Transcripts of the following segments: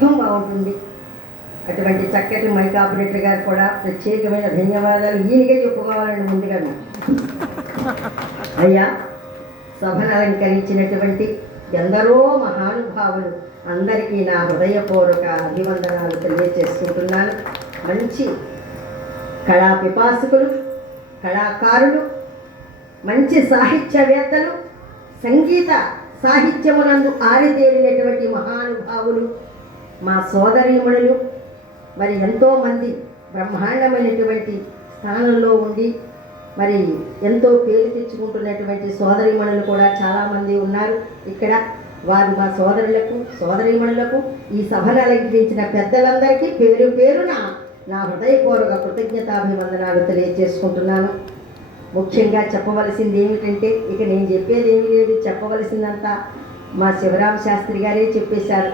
మొత్తం బాగుంటుంది. అటువంటి చక్కటి మైక్ ఆపరేటర్ గారు కూడా ప్రత్యేకమైన ధన్యవాదాలు. ఈయనకే చెప్పుకోవాలని ముందుగా అయ్యా సభను అలంకరించినటువంటి ఎందరో మహానుభావులు అందరికీ నా హృదయపూర్వక అభివందనాలు తెలియజేసుకుంటున్నాను మంచి కళా పిపాసకులు కళాకారులు మంచి సాహిత్యవేత్తలు సంగీత సాహిత్యమునందు ఆరితేరినటువంటి మహానుభావులు మా సోదరీమణులు మరి ఎంతోమంది బ్రహ్మాండమైనటువంటి స్థానంలో ఉండి మరి ఎంతో పేరు తెచ్చుకుంటున్నటువంటి సోదరీమణులు కూడా చాలామంది ఉన్నారు ఇక్కడ. వారు మా సోదరులకు సోదరీమణులకు ఈ సభను అలంకరించిన పెద్దలందరికీ పేరు పేరున నా హృదయపూర్వక కృతజ్ఞతాభివందనాలు తెలియజేసుకుంటున్నాను. ముఖ్యంగా చెప్పవలసింది ఏమిటంటే ఇక నేను చెప్పేది ఏమీ లేదు చెప్పవలసిందంతా మా శివరామ శాస్త్రి గారే చెప్పేశారు.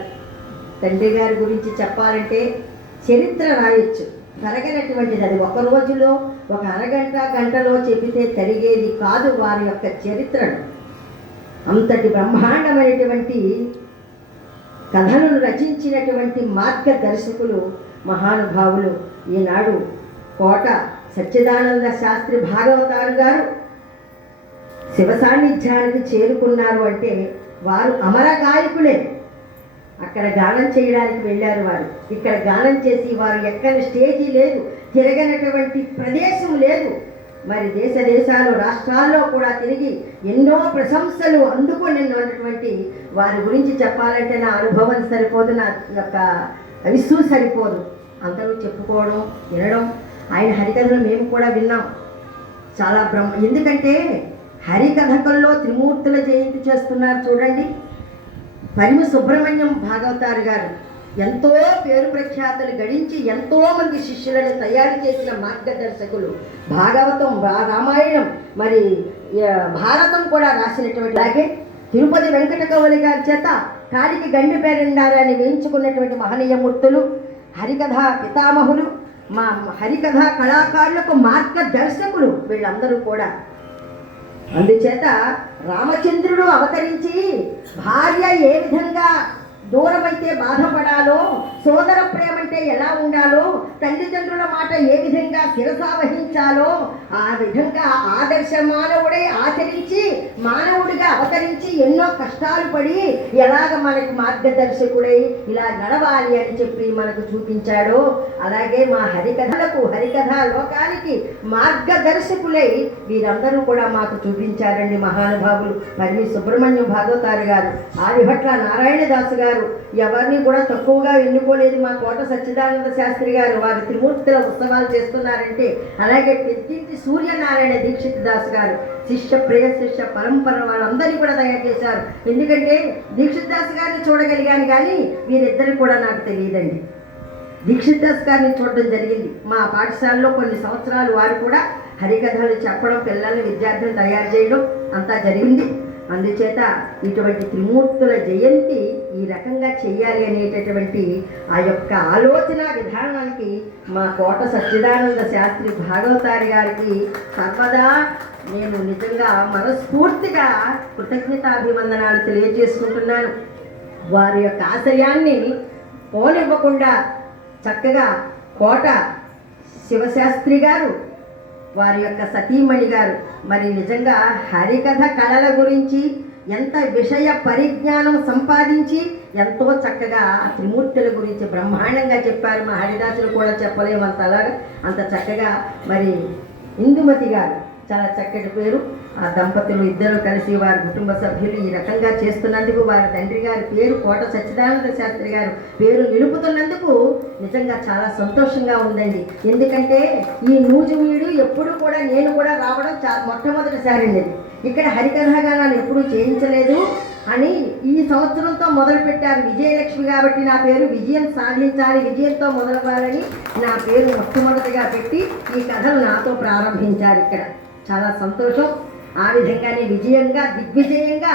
తండ్రి గారి గురించి చెప్పాలంటే చరిత్ర రాయొచ్చు. తరగనటువంటిది అది ఒక రోజులో ఒక అరగంట గంటలో చెబితే తరిగేది కాదు వారి యొక్క చరిత్రను. అంతటి బ్రహ్మాండమైనటువంటి కథలను రచించినటువంటి మార్గదర్శకులు మహానుభావులు ఈనాడు కోట సచ్చిదానంద శాస్త్రి భాగవతారు గారు శివ సాన్నిధ్యానికి చేరుకున్నారు అంటే వారు అమర గాయకులే. అక్కడ గానం చేయడానికి వెళ్ళారు వారు. ఇక్కడ గానం చేసి వారు ఎక్కడ స్టేజీ లేదు తిరగనటువంటి ప్రదేశం లేదు. మరి దేశ దేశాలు రాష్ట్రాల్లో కూడా తిరిగి ఎన్నో ప్రశంసలు అందుకున్నటువంటి వారి గురించి చెప్పాలంటే నా అనుభవం సరిపోదు నా యొక్క విసు సరిపోదు. అందరూ చెప్పుకోవడం వినడం ఆయన హరికథలు మేము కూడా విన్నాం. చాలా బ్రహ్మ ఎందుకంటే హరికథకుల్లో త్రిమూర్తుల జయంతి చేస్తున్నారు చూడండి. పరిమ సుబ్రహ్మణ్యం భాగవతారు గారు ఎంతో పేరు ప్రఖ్యాతులు గడించి ఎంతో మంది శిష్యులను తయారు చేసిన మార్గదర్శకులు. భాగవతం రామాయణం మరి భారతం కూడా రాసినటువంటి అలాగే తిరుపతి వెంకట కవులి గారి చేత కాడికి గండి పేరుండాలని వేయించుకున్నటువంటి మహనీయమూర్తులు హరికథ పితామహులు మా హరికథ కళాకారులకు మార్గదర్శకులు వీళ్ళందరూ కూడా. అందుచేత రామచంద్రుడు అవతరించి భార్య ఏ విధంగా దూరమైతే బాధపడాలో సోదర ప్రేమంటే ఎలా ఉండాలో మాట ఏ విధంగా శిరసా వహించాలో ఆ విధంగా ఆదర్శ మానవుడై ఆచరించి మానవుడిగా అవతరించి ఎన్నో కష్టాలు పడి ఎలాగ మనకు మార్గదర్శకుడై ఇలా నడవాలి అని చెప్పి మనకు చూపించాడో అలాగే మా హరికథలకు హరికథ లోకానికి మార్గదర్శకులై వీరందరూ కూడా మాకు చూపించారండి మహానుభావులు. మరి సుబ్రహ్మణ్యం భాగవతారు గారు ఆదిభట్ల నారాయణదాసు గారు ఎవరిని కూడా తక్కువగా ఎన్నుకోలేదు మా కోట సచ్చిదానంద శాస్త్రి గారు వారి త్రిమూర్తి త్రిమూర్తుల ఉత్సవాలు చేస్తున్నారంటే అలాగే పెద్దింటి సూర్యనారాయణ దీక్షిత్ దాస్ గారు శిష్య ప్రియ శిష్య పరంపర వాళ్ళందరినీ కూడా తయారు చేశారు. ఎందుకంటే దీక్షిత్ దాస్ గారిని చూడగలిగాను కానీ వీరిద్దరు కూడా నాకు తెలియదండి. దీక్షిత్ దాస్ గారిని చూడడం జరిగింది. మా పాఠశాలలో కొన్ని సంవత్సరాలు వారు కూడా హరికథలు చెప్పడం పిల్లల్ని విద్యార్థులను తయారు చేయడం అంతా జరిగింది. అందుచేత ఇటువంటి త్రిమూర్తుల జయంతి ఈ రకంగా చేయాలి అనేటటువంటి ఆ యొక్క ఆలోచన విధానానికి మా కోట సచ్చిదానంద శాస్త్రి భాగవతారి గారికి సర్వదా నేను నిజంగా మనస్ఫూర్తిగా కృతజ్ఞతాభివందనాలు తెలియజేసుకుంటున్నాను. వారి యొక్క ఆశయాన్ని పోనివ్వకుండా చక్కగా కోట శివశాస్త్రి గారు వారి యొక్క సతీమణి గారు. మరి నిజంగా హరికథ కళల గురించి ఎంత విషయ పరిజ్ఞానం సంపాదించి ఎంతో చక్కగా ఆ త్రిమూర్తుల గురించి బ్రహ్మాండంగా చెప్పారు. మా హరిదాసులు కూడా చెప్పలేము అంత అలాగా అంత చక్కగా మరి ఇందుమతి గారు చాలా చక్కటి పేరు. ఆ దంపతులు ఇద్దరు కలిసి వారి కుటుంబ సభ్యులు ఈ రకంగా చేస్తున్నందుకు వారి తండ్రి గారి పేరు కోట సచ్చిదానంద శాస్త్రి గారు పేరు నిలుపుతున్నందుకు నిజంగా చాలా సంతోషంగా ఉందండి. ఎందుకంటే ఈ నూజువీడు ఎప్పుడు కూడా నేను కూడా రావడం చా మొట్టమొదటిసారి అండి. ఇక్కడ హరికథాగానాలు ఎప్పుడూ చేయించలేదు అని ఈ సంవత్సరంతో మొదలుపెట్టారు విజయలక్ష్మి కాబట్టి నా పేరు విజయం సాధించాలి విజయంతో మొదలవ్వాలని నా పేరు మొట్టమొదటిగా పెట్టి ఈ కథను నాతో ప్రారంభించారు ఇక్కడ. చాలా సంతోషం. ఆ విధంగానే విజయంగా దిగ్విజయంగా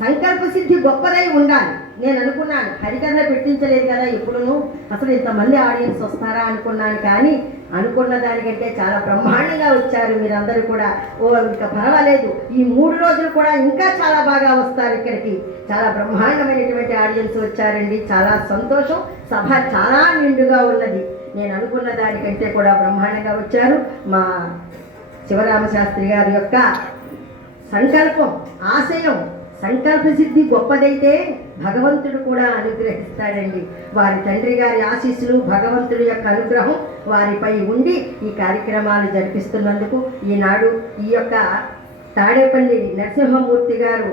సంకల్ప సిద్ధి గొప్పదై ఉండాలి. నేను అనుకున్నాను హరికరణ పెట్టించలేదు కదా ఎప్పుడును. అసలు ఇంతమంది ఆడియన్స్ వస్తారా అనుకున్నాను కానీ అనుకున్న దానికంటే చాలా బ్రహ్మాండంగా వచ్చారు మీరందరూ కూడా. ఓ ఇంకా పర్వాలేదు. ఈ మూడు రోజులు కూడా ఇంకా చాలా బాగా వస్తారు ఇక్కడికి. చాలా బ్రహ్మాండమైనటువంటి ఆడియన్స్ వచ్చారండి. చాలా సంతోషం. సభ చాలా నిండుగా ఉన్నది. నేను అనుకున్న దానికంటే కూడా బ్రహ్మాండంగా వచ్చారు. మా శివరామశాస్త్రి గారి యొక్క సంకల్పం ఆశయం సంకల్ప సిద్ధి గొప్పదైతే భగవంతుడు కూడా అనుగ్రహిస్తాడండి. వారి తండ్రి గారి ఆశీస్సులు భగవంతుడి యొక్క అనుగ్రహం వారిపై ఉండి ఈ కార్యక్రమాలు జరిపిస్తున్నందుకు ఈనాడు ఈ యొక్క తాడేపల్లి నరసింహమూర్తి గారు